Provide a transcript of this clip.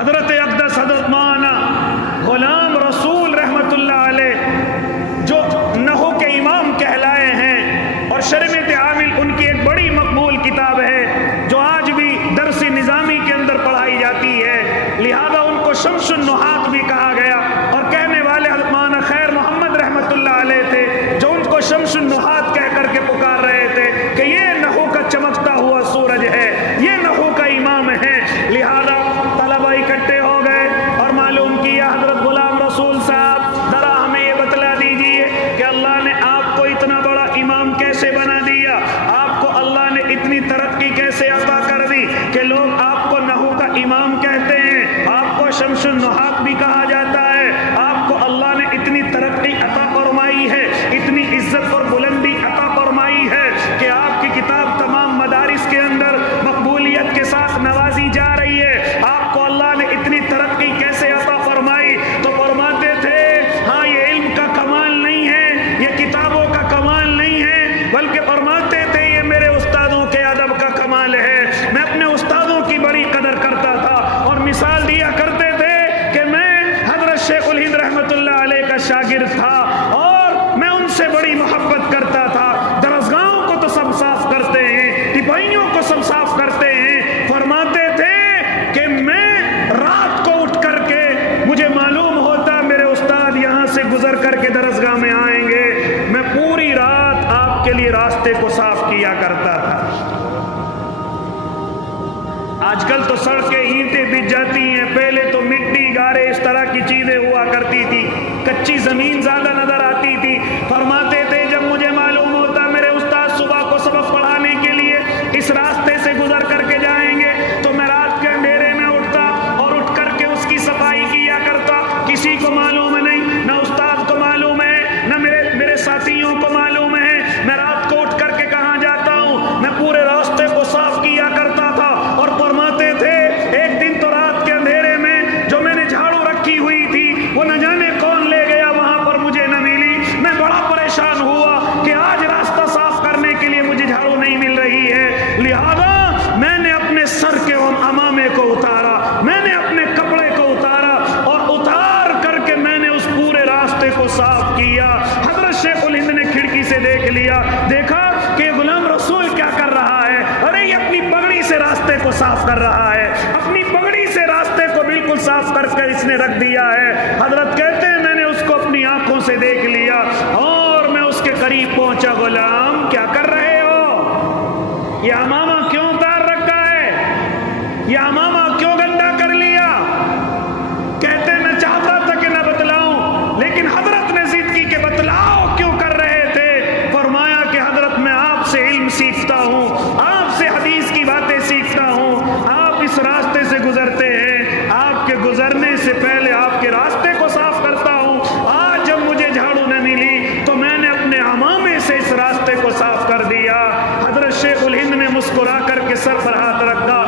حضرت اقدس حضرت مولانا غلام رسول رحمۃ اللہ علیہ جو نحو کے امام کہلائے ہیں، اور شرمت عامل ان کی ایک بڑی مقبول کتاب ہے جو آج بھی درس نظامی کے اندر پڑھائی جاتی ہے، لہذا ان کو شمس النحات بھی کہا گیا، اور کہنے والے حضرت مولانا خیر محمد رحمۃ اللہ علیہ تھے جو ان کو شمس النحات کہہ کر کے پکار رہے تھے کہ یہ نحو کا چمکتا ہوا سورج ہے، یہ نحو کا امام ہے۔ لہذا طلبہ اکٹھے ہو گئے اور معلوم کیا حضرت غلام رسول صاحب ذرا ہمیں یہ بتلا دیجئے کہ اللہ نے آپ کو اتنا بڑا امام کیسے بنا دیا، آپ کو اللہ نے اتنی ترقی کیسے عطا کر دی کہ لوگ آپ کو نحو کا امام کہتے ہیں، آپ کو شمس النحات بھی کہا جاتا ہے، آپ کو اللہ نے اتنی ترقی عطا فرمائی ہے، اتنی عزت اور بلندی عطا فرمائی ہے کہ آپ کی کتاب تمام مدارس کے اندر مقبولیت کے ساتھ نوازی جا رہی ہے، آپ کو اللہ نے اتنی ترقی کیسے عطا فرمائی؟ تو فرماتے تھے ہاں یہ علم کا کمال نہیں ہے، یہ کتابوں کا کمال نہیں ہے، بلکہ فرماتے تھے یہ میرے استادوں کے ادب کا کمال ہے۔ میں اپنے استادوں کی بڑی قدر کرتا تھا اور مثال دیا کرتے تھے کہ میں حضرت شیخ الہند رحمۃ اللہ علیہ کا شاگرد تھا اور میں ان سے بڑی محبت کرتا تھا، درسگاہوں کو تو سب صاف کرتے ہیں، ٹپائیوں کو سب صاف کرتے ہیں، فرماتے تھے کہ میں رات کو اٹھ کر کے مجھے معلوم ہوتا میرے استاد یہاں سے گزر کر کے درسگاہ میں آئیں گے، میں پوری رات آپ کے لیے راستے کو صاف کیا کرتا تھا۔ آج کل تو سڑکیں اینٹیں بچ جاتی ہیں، پہلے تو مٹی گارے اس طرح کی چیزیں ہوا کرتی تھی، کچی زمین زیادہ نظر آتی تھی۔ فرماتے تھے جب مجھے معلوم ہوتا میرے استاد صبح کو سبق پڑھانے کے لیے اس راستے سے گزر کر کے جائیں گے تو میں رات کے اندھیرے میں اٹھتا اور اٹھ کر کے اس کی صفائی کیا کرتا، کسی کو معلوم نہیں، نہ استاد کو معلوم ہے نہ میرے ساتھیوں کو معلوم ہے، میں رات کو اٹھ کر کے کہاں جاتا ہوں، میں پورے راستے کو صاف کیا کرتا تھا۔ اور فرماتے تھے ایک دن تو رات کے اندھیرے میں جو میں نے جھاڑو رکھی ہوئی تھی وہ نہ جانے کون لے گیا، وہاں پر مجھے نہ ملی، میں بڑا پریشان ہوا کہ آج راستہ صاف کرنے کے لیے مجھے جھاڑو نہیں مل رہی ہے، لہذا میں نے اپنے سر کے عمامے کو اتارا، میں نے اپنے کپڑے کو اتارا اور اتار کر کے میں نے اس پورے راستے کو صاف کیا۔ حضرت شیخ الہند نے کھڑکی سے دیکھ لیا، دیکھا کہ غلام رسول کیا کر رہا ہے، ارے یہ اپنی پگڑی سے راستے کو صاف کر رہا ہے، اپنی پگڑی سے راستے کو بالکل صاف کر کے اس نے رکھ دیا ہے۔ حضرت کہتے ہیں میں نے اس کو اپنی آنکھوں سے دیکھ لیا اور میں اس کے قریب پہنچا، غلام کیا کر رہے ہو، یہ عمامہ کیوں اتار رکھا ہے، یہ عمامہ کیوں گندا کر لیا؟ کہتے ہیں میں چاہتا تھا کہ نہ بتلاؤں لیکن حضرت نے ضد کی کہ بتلاؤ کیوں کر رہے تھے؟ فرمایا کہ حضرت میں آپ سے علم سیکھتا ہوں، آپ سے حدیث کی باتیں سیکھتا ہوں، آپ اس راستے سے گزرتے ہیں، آپ کے گزرنے سے پہلے آپ کے راستے کو صاف کرتا ہوں، آج جب مجھے جھاڑو نہ ملی تو میں نے اپنے عمامے سے اس راستے کو صاف کر دیا۔ حضرت شیخ الہند نے مسکرا کر کے سر پر ہاتھ رکھا